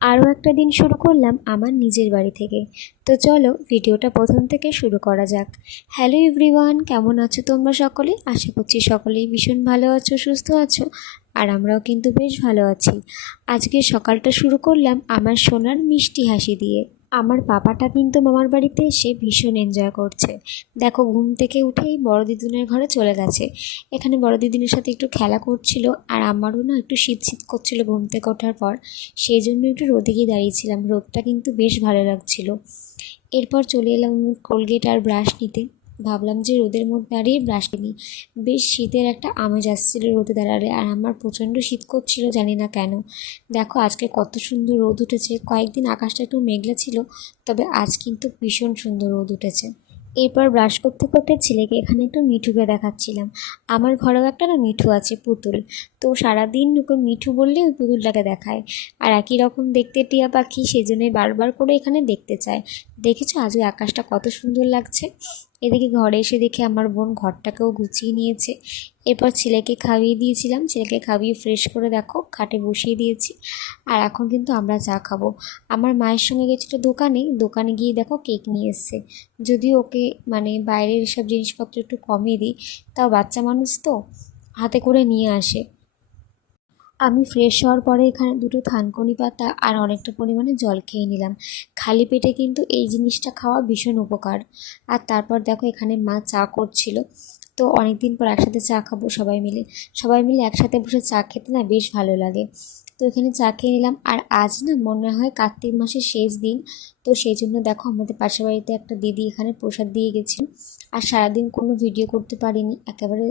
আরও একটা দিন শুরু করলাম আমার নিজের বাড়ি থেকে। তো চলো ভিডিওটা প্রথম থেকে শুরু করা যাক। হ্যালো এভরিওয়ান, কেমন আছো তোমরা সকলে? আশা করছি সকলেই ভীষণ ভালো আছো, সুস্থ আছো। আর আমরাও কিন্তু বেশ ভালো আছি। আজকে সকালটা শুরু করলাম আমার সোনার মিষ্টি হাসি দিয়ে। আমার পাপাটা কিন্তু মামার বাড়িতে এসে ভীষণ এনজয় করছে। দেখো, ঘুম থেকে উঠেই বড় দিদুনের ঘরে চলে গেছে। এখানে বড় দিদিনের সাথে একটু খেলা করছিল, আর আমারও না একটু শীত শীত করছিল ঘুম থেকে ওঠার পর। সেই জন্য একটু রোদে গিয়ে দাঁড়িয়েছিলাম, রোদটা কিন্তু বেশ ভালো লাগছিল। এরপর চলে এলাম কোলগেট আর ব্রাশ নিতে। ভাবলাম যে রোদের মধ্যে দাঁড়িয়ে ব্রাশ নিই, বেশ শীতের একটা আমেজ আসছিল রোদে দাঁড়ালে, আর আমার প্রচণ্ড শীত করছিল, জানি না কেন। দেখো আজকে কত সুন্দর রোদ উঠেছে। কয়েকদিন আকাশটা একটু মেঘলা ছিল, তবে আজ কিন্তু ভীষণ সুন্দর রোদ উঠেছে। এরপর ব্রাশ করতে করতে ছেলেকে এখানে একটু মিঠুকে দেখাচ্ছিলাম। আমার ঘরেও একটা না মিঠু আছে, পুতুল। তো সারাদিন ওকে মিঠু বললে ওই পুতুলটাকে দেখায়। আর একই রকম দেখতে টিয়া পাখি, সেই জন্যই বারবার করে এখানে দেখতে চায়। দেখেছো আজকে আকাশটা কত সুন্দর লাগছে। এদিকে ঘরে এসে দেখে আমার বোন ঘরটাকেও গুছিয়ে নিয়েছে। এরপর ছেলেকে খাইয়ে দিয়েছিলাম, ছেলেকে খাইয়ে ফ্রেশ করে দেখো খাটে বসিয়ে দিয়েছি। আর এখন কিন্তু আমরা চা খাবো। আমার মায়ের সঙ্গে গেছিলো দোকানে, দোকানে গিয়ে দেখো কেক নিয়ে এসছে। যদিও ওকে মানে বাইরের এসব জিনিসপত্র একটু কমই দিই, তাও বাচ্চা মানুষ তো হাতে করে নিয়ে আসে। আমি ফ্রেশ হওয়ার পরে এখানে দুটো থানকুনি পাতা আর অনেকটা পরিমাণে জল খেয়ে নিলাম। খালি পেটে কিন্তু এই জিনিসটা খাওয়া ভীষণ উপকার। আর তারপর দেখো এখানে মা চা করছিল। তো অনেক দিন পর একসাথে চা খাবো সবাই মিলে। সবাই মিলে একসাথে বসে চা খেতে না বেশ ভালো লাগে। তো এখানে চা খেয়ে নিলাম। আর আজ না মনে হয় কার্তিক মাসের শেষ দিন। তো সেই জন্য দেখো আমাদের পাশের বাড়িতে একটা দিদি এখানে প্রসাদ দিয়ে গেছিল। আর সারাদিন কোনো ভিডিও করতে পারিনি, একেবারে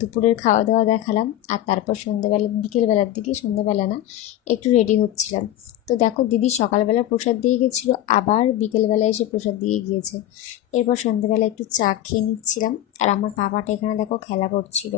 দুপুরের খাওয়া দাওয়া দেখালাম। আর তারপর সন্ধ্যাবেলা, বিকেলবেলার দিকে, সন্ধ্যাবেলা না, একটু রেডি হচ্ছিলাম। তো দেখো দিদি সকালবেলা প্রসাদ দিয়ে গেছিলো, আবার বিকেলবেলা এসে প্রসাদ দিয়ে গিয়েছে। এরপর সন্ধ্যাবেলা একটু চা খেয়ে নিচ্ছিলাম। আর আমার পাপাটা এখানে দেখো খেলা করছিল।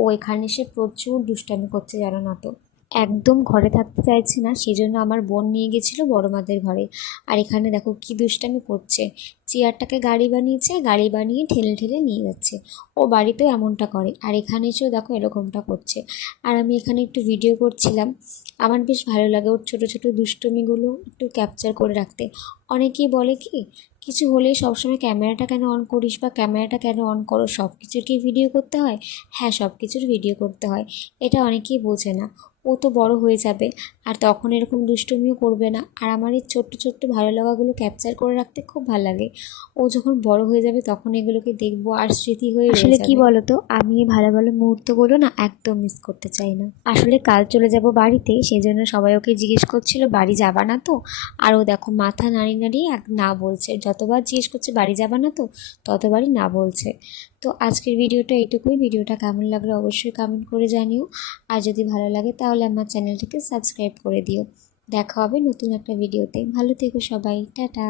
ও এখানে এসে প্রচুর দুষ্টামি করছে, জানো না তো। একদম ঘরে থাকতে চাইছে না, সেই জন্য আমার বোন নিয়ে গেছিলো বড় মাদের ঘরে। আর এখানে দেখো কি দুষ্টামি করছে। চেয়ারটাকে গাড়ি বানিয়েছে, গাড়ি বানিয়ে ঠেলে ঠেলে নিয়ে যাচ্ছে। ও বাড়িতেও এমনটা করে, আর এখানে এসেও দেখো এরকমটা করছে। আর আমি এখানে একটু ভিডিও করছিলাম। আমার বেশ ভালো লাগে ওর ছোটো ছোটো দুষ্টমিগুলো একটু ক্যাপচার করে রাখতে। অনেকেই বলে কি, কিছু হলেই সবসময় ক্যামেরাটা কেন অন করিস, বা ক্যামেরাটা কেন অন করো, সব কিছুর কি ভিডিও করতে হয়? হ্যাঁ, সব কিছুর ভিডিও করতে হয়। এটা অনেকেই বোঝে না। ও তো বড় হয়ে যাবে, আর তখন এরকম দুষ্টুমিও করবে না। আর আমার এই ছোট্ট ছোট্ট ভালো লাগাগুলো ক্যাপচার করে রাখতে খুব ভালো লাগে। ও যখন বড় হয়ে যাবে তখন এগুলোকে দেখবো আর স্মৃতি হয়ে রয়ে যাবে। আসলে কি বলতো, আমি এই ভালো ভালো মুহূর্তগুলো না একদম মিস করতে চাই না। আসলে কাল চলে যাব বাড়িতে, সেই জন্য সবাই ওকে জিজ্ঞেস করছিল বাড়ি যাবা না তো। আর ও দেখো মাথা নাড়িয়ে নাড়িয়ে না বলছে, যতবার জিজ্ঞেস করছে বাড়ি যাবা না তো, ততবারই না বলছে। তো আজকের ভিডিওটা এইটুকুই। ভিডিওটা কেমন লাগলো অবশ্যই কমেন্ট করে জানিও। আর যদি ভালো লাগে তাহলে আমার চ্যানেলটিকে সাবস্ক্রাইব করে দিও। দেখা হবে নতুন একটা ভিডিওতে। ভালো থেকো সবাই, টাটা।